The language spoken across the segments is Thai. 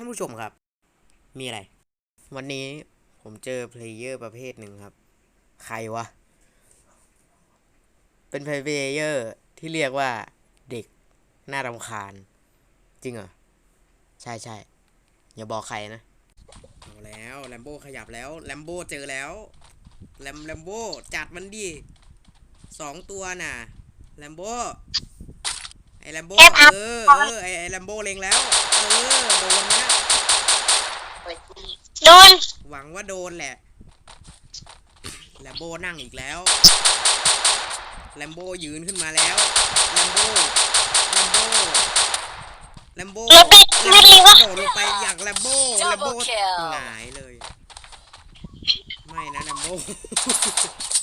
ท่านผู้ชมครับ มีอะไร วันนี้ผมเจอเพลเยอร์ประเภทหนึ่งครับ ใครวะ เป็นเพลเยอร์ที่เรียกว่าเด็กน่ารำคาญ จริงเหรอ ใช่ใช่อย่าบอกใครนะเอาแล้วแลมโบ้ขยับแล้วแลมโบ้เจอแล้วแลมแลมโบ้จัดมันดิสองตัวน่ะแลมโบ้ อแลมโบ้เออเออไอไอแลมโบ้เล็งแล้ว เออโดนนะโดนหวังว่าโดนแหละแลมโบ้นั่งอีกแล้วแลมโบ้ยืนขึ้นมาแล้วแลมโบ้แลมโบ้แลมโบ้แล้วไม่ไม่ดีวะโดดลงไปอย่างแลมโบ้แลมโบ้ Double kill หงายเลย ไม่นะแลมโบ้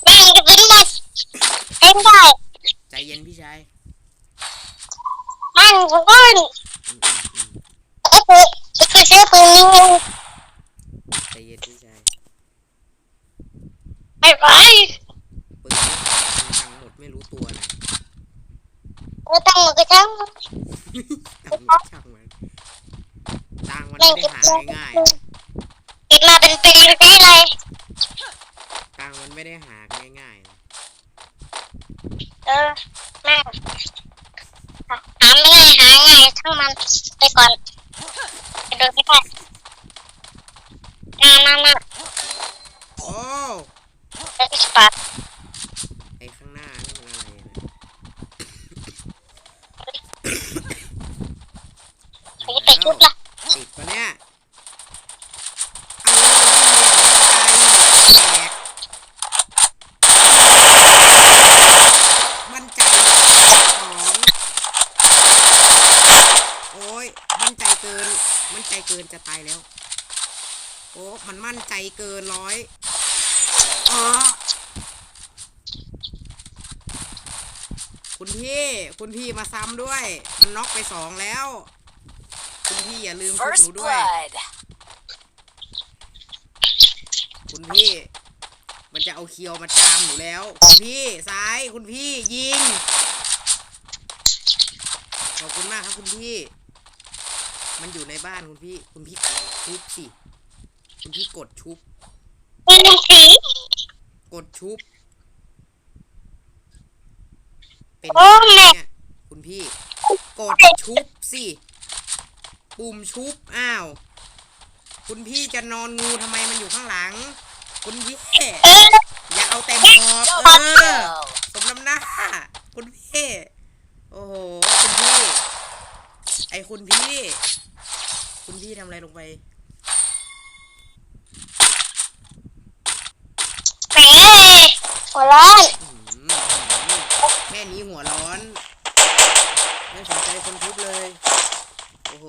แม่งจะเป็นหมดเป็นได้ใจเย็นพี่ชาย มันจะก้อนอืมอืมอืมโอ้โหจะไปซื้อปืนยิงงูใจเย็นพี่ชายไปไปปืนตังหมดไม่รู้ตัวนะไม่ต้งมือกระจังตังหมดช่างมันตังมันไม่ได้หาง่ายๆติดมาเป็นปีปีเลยตังมันไม่ได้หาง่ายๆเออแม่ งหาไม่ได้หาง่ายทั้งมันไปก่อนไปโดนไม่ได้มามามาโอ้ไปสปาร์ตไอข้างหน้านี่มันอะไรนะไปไปชุดละ ติดปะเนี่ยเอาเลยแตกมั่นใจสองโอ้ยมั่นใจเกิน มั่นใจ เกินจะตายแล้ว โอ้มันมั่นใจเกินร้อยอ๋อคุณพี่ คุณพี่มาซ้ำด้วย มันน็อกไปสองแล้ว คุณพี่อย่าลืมพวกห First นูด้วย blood. คุณพี่ มันจะเอาเคียวมาจามหนูแล้ว คุณพี่ซ้าย คุณพี่ยิง ขอบคุณมากครับคุณพี่ มันอยู่ในบ้านคุณพี่คุณพี่ชุบสิ คุณพี่กดชุบมีสีกดชุบ เป็นโอ้แม่เนี่ยคุณพี่ กดชุบสิ ปุ่มชุบ อ้าว คุณพี่จะนอนงูทำไมมันอยู่ข้างหลัง คุณพี่เอออย่าเอาเต็มหอบเอ Double อ kill. สมน้ำหน้า คุณพี่ โอ้โห คุณพี่ไอคุณพี่ คุณพี่ทำอะไรลงไปแหมหัวร้อนอื้อหือแค่นี้หัวร้อน ไม่สนใจคนทุบเลย โอ้โห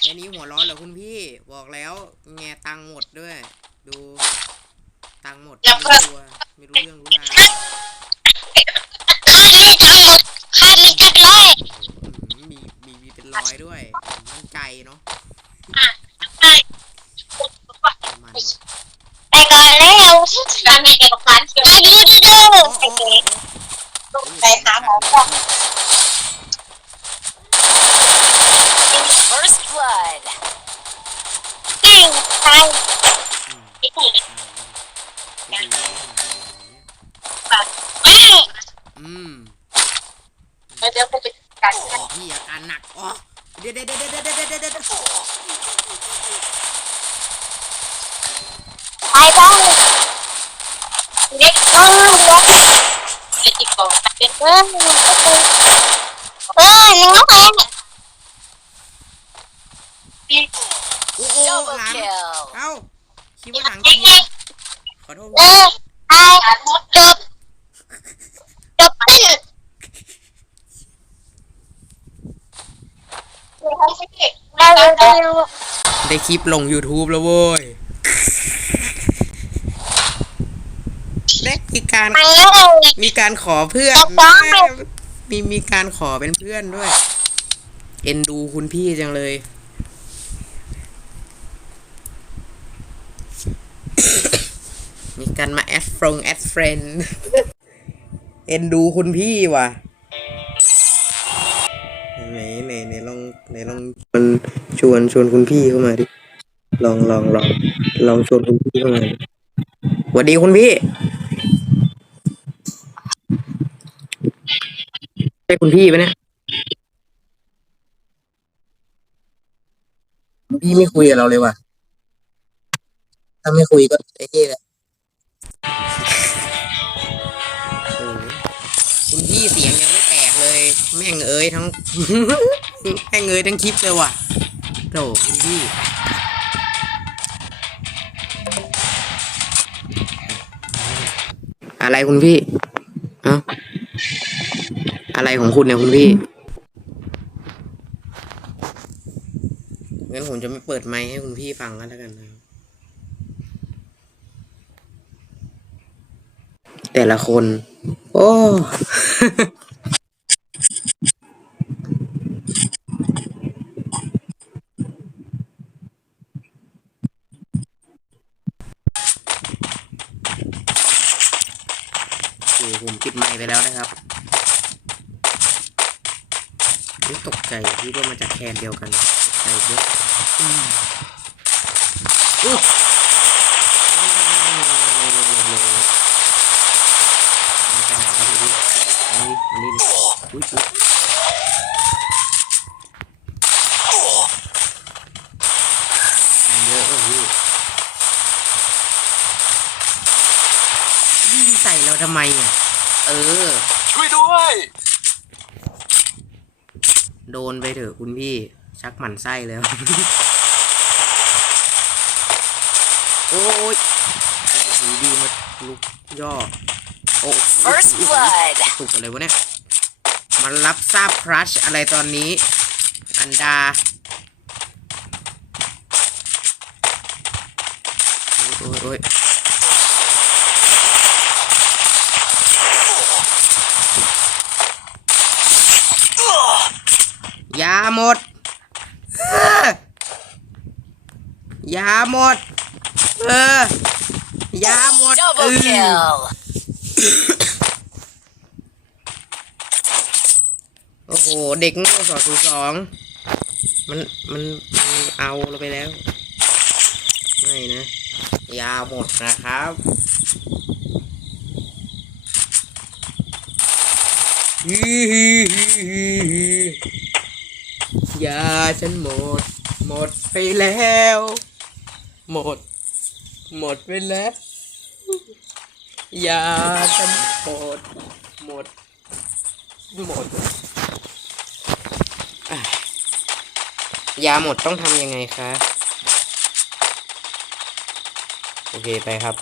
แค่นี้หัวร้อนเหรอคุณพี่ บอกแล้วแงตังค์หมดด้วย ดู ตังค์หมดไม่รู้ตัวไม่รู้เรื่องรู้ราว อืมเดี๋ยวกูไปกันอ๋อพี่อาการหนักอ๋อเดี๋ยวเดี๋ยวเดี๋ยวเดี๋ยวเดี๋ยวเดี๋ยวเดี๋ยวไปบ้างเด็กบ้างเด็กเด็กก่อนเด็กเออเออหนึ่งแล้วไงโอ้โห Double หลัง kill. เอ้าคิดว่าหลังเกียร์ขอโทษเออไอจบจบขึ้น ได้ได้ได้ได้คลิปลง YouTube แล้วเว้ยได้มีการไปเลยมีการขอเพื่อนขอมีมีการขอเป็นเพื่อนด้วย เอ็นดูคุณพี่จังเลย มีการมาแอดฟรงแอดเฟรนเอ็นดูคุณพี่ว่ะ ไหนไหนลองไหนลองชวนชวนชวนคุณพี่เข้ามาดิลองลองลองลองชวนคุณพี่เข้ามาดิสวัสดีคุณพี่ใช่คุณพี่ไหมเนี่ยพี่ไม่คุยกับเราเลยว่ะ ถ้าไม่คุยก็ไอ้นี่แหละคุณพี่เสียงยัง แม่งเอ้ยทั้ง แม่งเอ้ยทั้งคลิปเลยว่ะโถคุณพี่อะไรคุณพี่เอ้าอะไรของคุณเนี่ยคุณพี่งั้นผมจะไม่เปิดไมค์ให้คุณพี่ฟังกันแล้วกันนะแต่ละคน โอ้ โอ้โหผมปิดไมค์ไปแล้วนะครับนี่ตกใจที่ว่ามาจากแค นเดียวกันตกใจเยอะอืมอุ๊ยมันไปไหนวะพี่นี่มันนี่ดิอุ้ยอุ๊ยมันเยอะเออพี่ยิงใส่เราทำไมอะเออ ช่วยด้วย โดนไปเถอะคุณพี่ ชักหมันไส้แล้ว โอ้ยดีดีมาลุกย่อ โอ้ First blood ถูกอะไรวะเนี่ย มันรับทราบครัชอะไรตอนนี้ อันดา โอ้ยโอ้ยโอ้ยยาหมด เออยาหมดเออยาหมดเอ double อ kill โอ้โห เด็กโง่สองศูนย์สองมันมันมันเอาเราไปแล้ว ไม่นะ ยาหมดนะครับฮิฮิฮิฮิฮิ ยาฉันหมด หมดไปแล้ว หมด หมดไปแล้วยาฉันหมด หมด หมดยาหมดต้องทำยังไงคะ โอเคไปครับ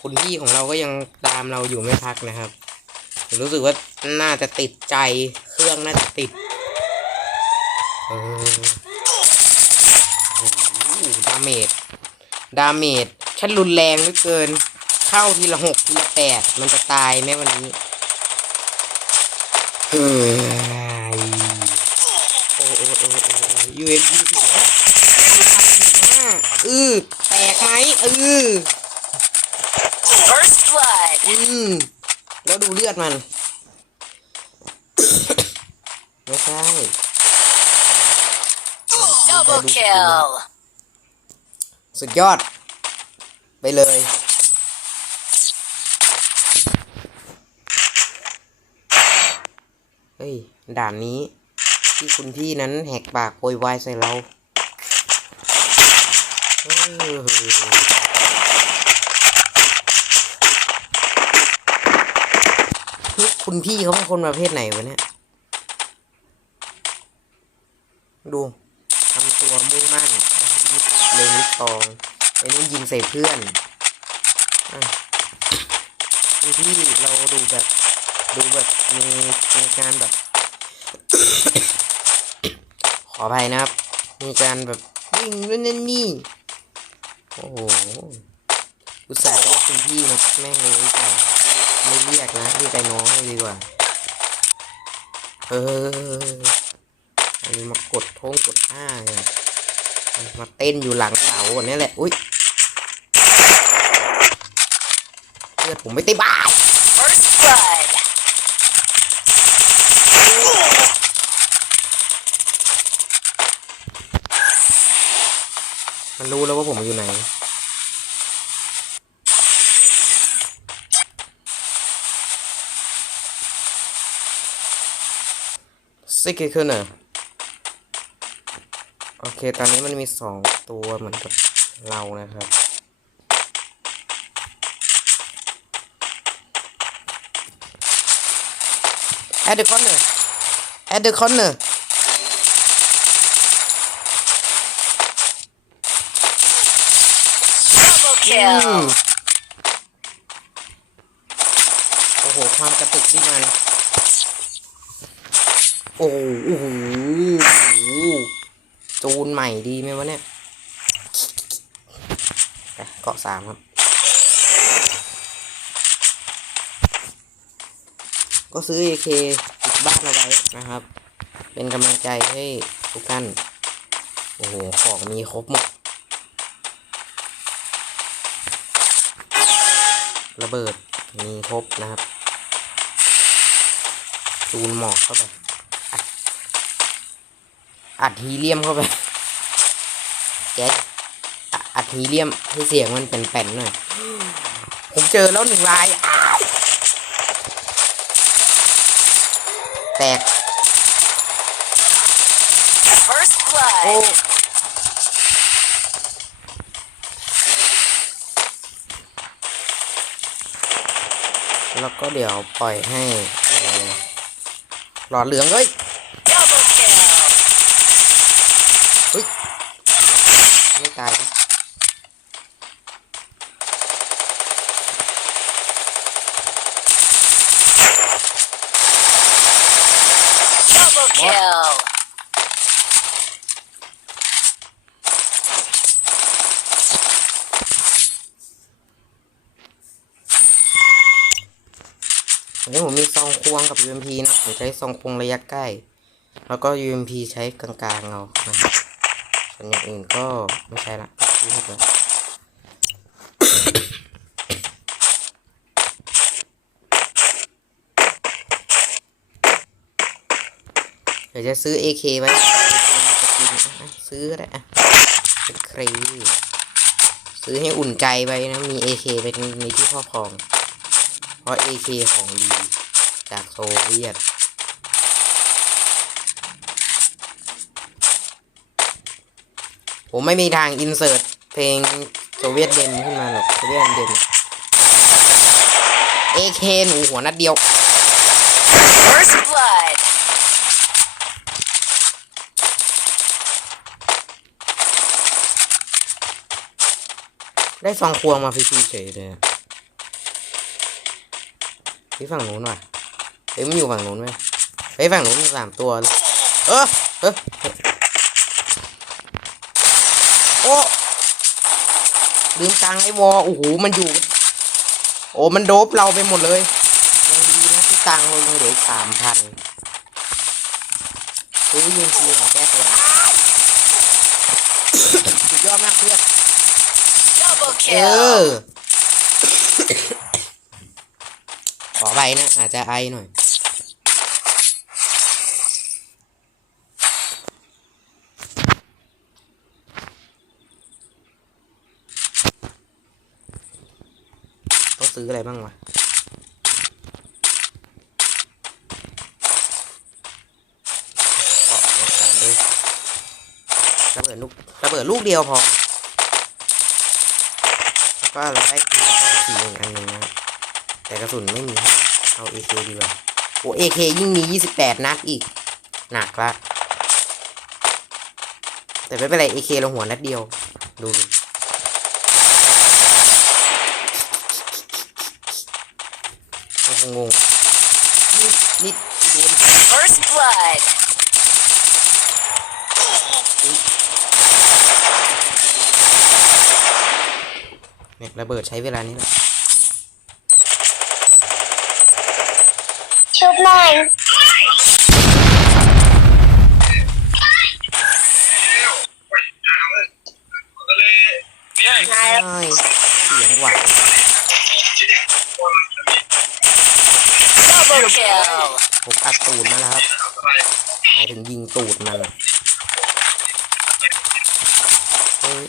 คุณพี่ของเราก็ยังตามเราอยู่ไม่พักนะครับ รู้สึกว่าน่าจะติดใจเครื่องน่าจะติด เออโอ้โหดาเมจ ดาเมจฉันรุนแรงเหลือเกิน เข้าทีละหกทีละแปด มันจะตายไหมวันนี้เฮ้ยโอ้โอ้โอ้โอ้โอ้ UMP สิบห้าเออแตกไหมเออ First blood อืมแล้วดูเลือดมัน ไม่ใช่ double kill สุดยอด ไปเลย เฮ้ย ด่านนี้ ที่คุณพี่นั้นแหกปากโวยวายใส่เราเออนี่คุณพี่เขาเป็นคนประเภทไหนวะเนี่ย ดูทำ ตัวมุ่งมั่นยิบเลงลูกตองไอ้นู้นยิงใส่เพื่อนอะคุณพี่เราดูแบบดูแบบมีมีการแบบ ขออภัยนะครับ มีการแบบวิ่งนู่นนั่นนี่ โอ้โหอุตส่าห์เรียกคุณพี่นะแม่งเลยอุตส่าห์ไม่เรียกนะเรียกไอ้น้องเลยดีกว่า เออ มากดท้องกดอ้าเนี่ยมาเต้นอยู่หลังเสาวันนี้แหละ อุ้ยเลือดผมไม่ตีบ้ามันรู้แล้วว่าผมอยู่ไหนซิกเกอร์เนอร์ เคตอนนี้มันมีสองตัวเหมือนกับเรานะครับ at the corner at the corner Double อื kill. มโอ้โห ความกระตุกที่มัน โอ้โหโอ้โหโอ้โห จูนใหม่ดีไหมวะเนี่ยเกาะสามครับ ก็ซื้อ AK ติดบ้านเอาไว้นะครับ เป็นกำลังใจให้ทุกท่าน โอ้โห ของมีครบหมด ระเบิดมีครบนะครับ จูนหมอกเข้าไปอัด อัดฮีเลียมเข้าไปแก๊สอะอัดฮีเลียมให้เสียงมันเป็นแป่นๆหน่อยผมเจอแล้วหนึ่งลายอ้าวแตก First โอ้ blood. แล้วก็เดี๋ยวปล่อยให้เอ่อหลอดเหลืองเฮ้ย Double kill. เฮ้ย ไม่ตายนะ Double kill. วันนี้ผมมีซองควงกับ UMP นะผมใช้ซองควงระยะใกล้ แล้วก็ UMP ใช้กลางๆเอานะส่วนอย่างอื่นก็ไม่ใช่ละซื้อหมดเลยเดี๋ยวจะซื้อ AK ไว้ซื้อก็ได้อะเป็นครีซื้อให้อุ่นใจไปนะ มี AK เป็นในที่ครอบครอง เพราะ AK ของดี จากโซเวียตผมไม่มีทางอินเสิร์ตเพลงโซเวียตเด่นขึ้นมาหรอกโซเวียตเด่น AK หนูหัวนัดเดียว First blood. ได้ซองควงมาฟรีๆเฉยเลยอะที่ฝั่งนู้นว่ะ เฮ้ยมันอยู่ฝั่งนู้นไหมเฮ้ยฝั่งนู้นมีสามตัวเลยเออเออเออโอ้ลืมกลางไอ้วอโอ้โหมันอยู่ โอ้มันโดบเราไปหมดเลยยังดีนะที่ตังค์เรายังเหลือสามพันซื้อยิงทีของแก้ตัวอ้าวสุดยอดมากเพื่อน Double เอ kill. อ ขอไปนะ อาจจะไอหน่อย ต้องซื้ออะไรบ้างวะเกาะในการด้วยระเบิดลูกระเบิดลูกเดียวพอ แล้วก็เราได้สีอีกอันหนึ่งนะ แต่กระสุนไม่มี เอา AK ดีกว่า โอ้ AK ยิ่งมี 28 นัดอีก หนักละ แต่ไม่เป็นไร AK เราหัวนัดเดียว ดูดูงงงงนิดนิดโดน First blood. เนี่ยระเบิดใช้เวลานี้แหละ ชุบหน่อย ใช่เสียงหวาน Double kill. ผมอัดตูดมาแล้วครับ หมายถึงยิงตูดมันเฮ้ย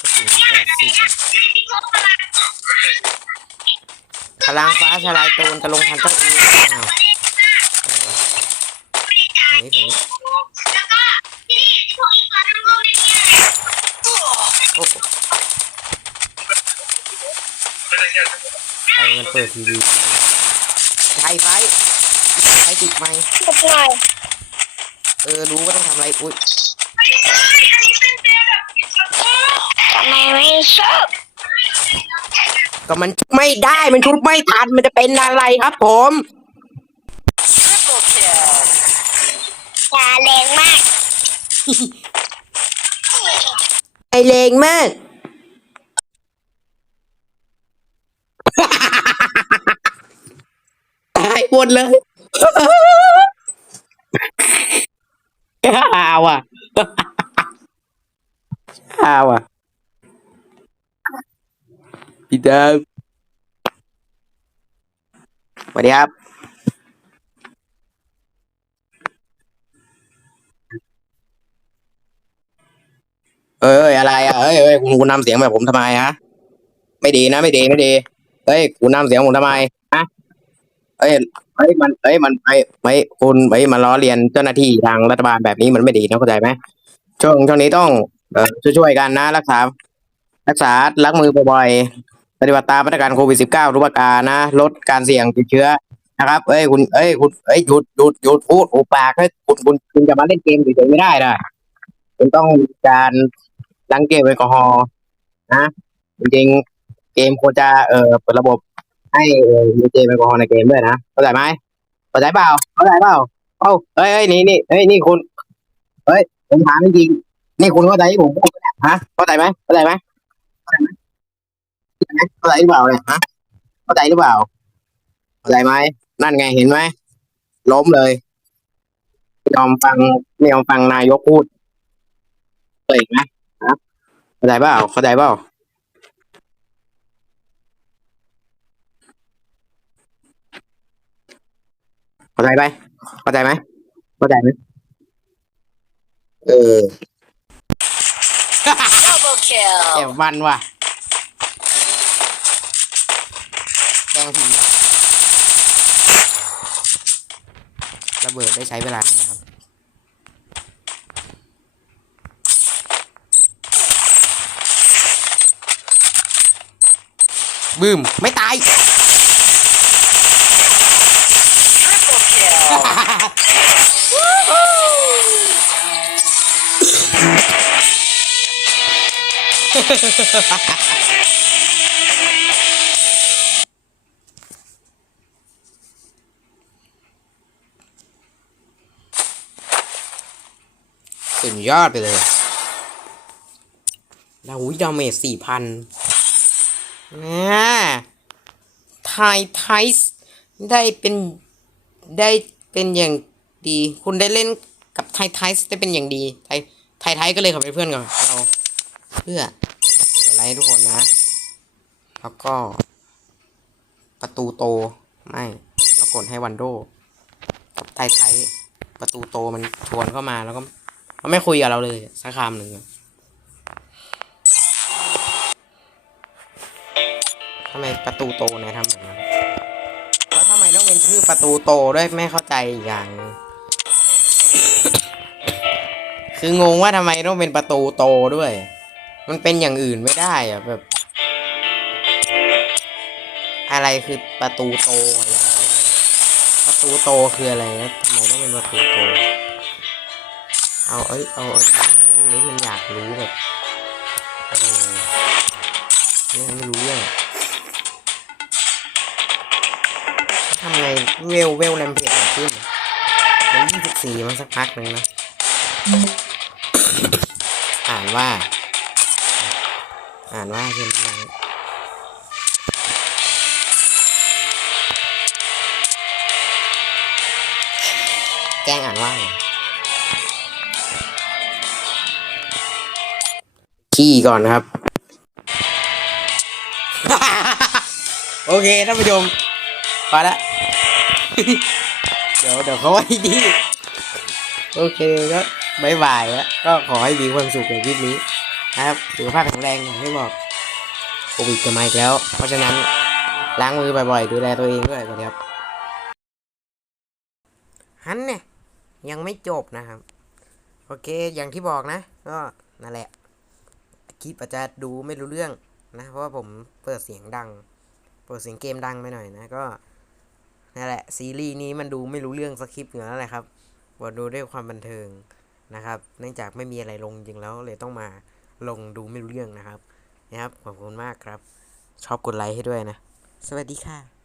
กระสุนแปดสิบอะพลังฟ้าทลายโจรจะลงทันต้องเองอ้าวไหนวะไหนผมโอ้โห ใครมันเปิดทีวีใครไฟใครติดไหมค์หลบหน่อยเออรู้ว่าต้องทำอะไรอุ้ยทำไมไม่ชอบก็มันไม่ได้มันชุบไม่ทันมันจะเป็นอะไรครับผม Triple kill. อย่าแรงมากไอเลงมาก ตายหมดเลยอ้าวอะอ้าวอะพี่เดิมสวัสดีครับเอ้ยอะไรอะเอ้ยเอ้ยคุณคุณนำเสียงแบบผมทำไมฮะ ไม่ดีนะ ไม่ดี ไม่ดี เฮ้ยคุณนำเสียงผมทำไมฮะเอ้ยเฮ้ยมันเอ้ยมันไอ้ไม่คุณไอ้ยมาล้อเลียนเจ้าหน้าที่ทางรัฐบาลแบบนี้มันไม่ดีนะเข้าใจไหมช่วงช่วงนี้ต้องเออช่วยๆกันนะ รักษา รักษาล้างมือบ่อยๆปฏิบัติตามมาตรการโควิดสิบเก้าทุกประการนะ ลดการเสี่ยงติดเชื้อนะครับเอ้ยคุณเอ้ยคุณเอ้ยหยุดหยุดหยุดพูดอุปากเฮ้คุณคุณคุณจะมาเล่นเกมเฉยๆไม่ได้นะคุณต้องมีการล้างเกมแอลกอฮอล์นะจริง เกมควรจะเอ่อเปิดระบบให้เอ่อมีเจลแอลกอฮอล์ในเกมด้วยนะเข้าใจไหมเข้าใจเปล่าเข้าใจเปล่าเอ้าเฮ้ยเฮ้ยนี่นี่เฮ้ยนี่คุณเฮ้ยผมถามจริงๆนี่คุณเข้าใจที่ผมพูดไหมฮะเข้าใจไหมเข้าใจไหมเข้าใจไหมเข้าใจหรือเปล่าเนี่ยฮะเข้าใจหรือเปล่าเข้าใจไหมนั่นไงเห็นไหมล้มเลยยอมฟังไม่ยอมฟังนายกพูดเลยนไหมฮะเข้าใจเปล่าเข้าใจเปล่า เข้าใจไหมเข้าใจไหมเข้าใจไหมเออ Double แอ kill. บมันว่ะแกล้งทีระเบิดได้ใช้เวลาเท่าไหร่ครับ บึ้ม ไม่ตาย สุดยอดไปเลยดาวิดาเมจสี่พันนะไทยไทส์ได้เป็นได้เป็นอย่างดี คุณได้เล่นกับไทยไทส์ได้เป็นอย่างดี ไทยไทยไทยก็เลยขอเป็นเพื่อนกับเรา เพื่อกดไลค์ทุกคนนะ แล้วก็ ประตูโตไม่เรากดให้วันโดกับไทยไทยประตูโตมันชวนเข้ามาแล้วก็มันไม่คุยกับเราเลยสักคำหนึ่งทำไมประตูโตนายทำแบบนั้นแล้วทำไมต้องเป็นชื่อประตูโตด้วยไม่เข้าใจอย่าง คืองงว่าทำไมต้องเป็นประตูโตด้วย มันเป็นอย่างอื่นไม่ได้อะแบบ อะไรคือประตูโตอะไรอย่างเงี้ยประตูโตคืออะไรแล้วทำไมต้องเป็นประตูโต เอาเอ้ยเอาเอาอันนี้มันอยากรู้แบบเออนี่ไม่รู้เรื่องทำไงเวลเวลแรมเพจมันขึ้นมันยี่สิบสี่มันสักพักหนึ่งนะ อ่านว่า อ่านว่าคืออะไรแจ้งอ่านว่าขี้ก่อนนะครับ โอเคท่านผู้ชมพอละเดี๋ยวเดี๋ยวเขาไว้ดี โอเคก็บายบายแล้วก็ขอให้มีความสุขในคลิปนี้ นะครับสุขภาพแข็งแรงอย่างที่บอกโควิดจะมาอีกแล้ว เพราะฉะนั้นล้างมือบ่อยๆ ดูแลตัวเองด้วยสวัสดีครับฮันเนี่ยยังไม่จบนะครับ โอเคอย่างที่บอกนะ ก็นั่นแหละคลิปอาจจะดูไม่รู้เรื่องนะ เพราะว่าผมเปิดเสียงดัง เปิดเสียงเกมดังไปหน่อยนะก็นั่นแหละซีรีส์นี้มันดูไม่รู้เรื่องสคริปต์อยู่แล้วแหละครับบทดูด้วยความบันเทิงนะครับ เนื่องจากไม่มีอะไรลงจริงแล้วเลยต้องมา ลงดูไม่รู้เรื่องนะครับนะครับขอบคุณมากครับ ชอบกดไลค์ให้ด้วยนะ สวัสดีค่ะ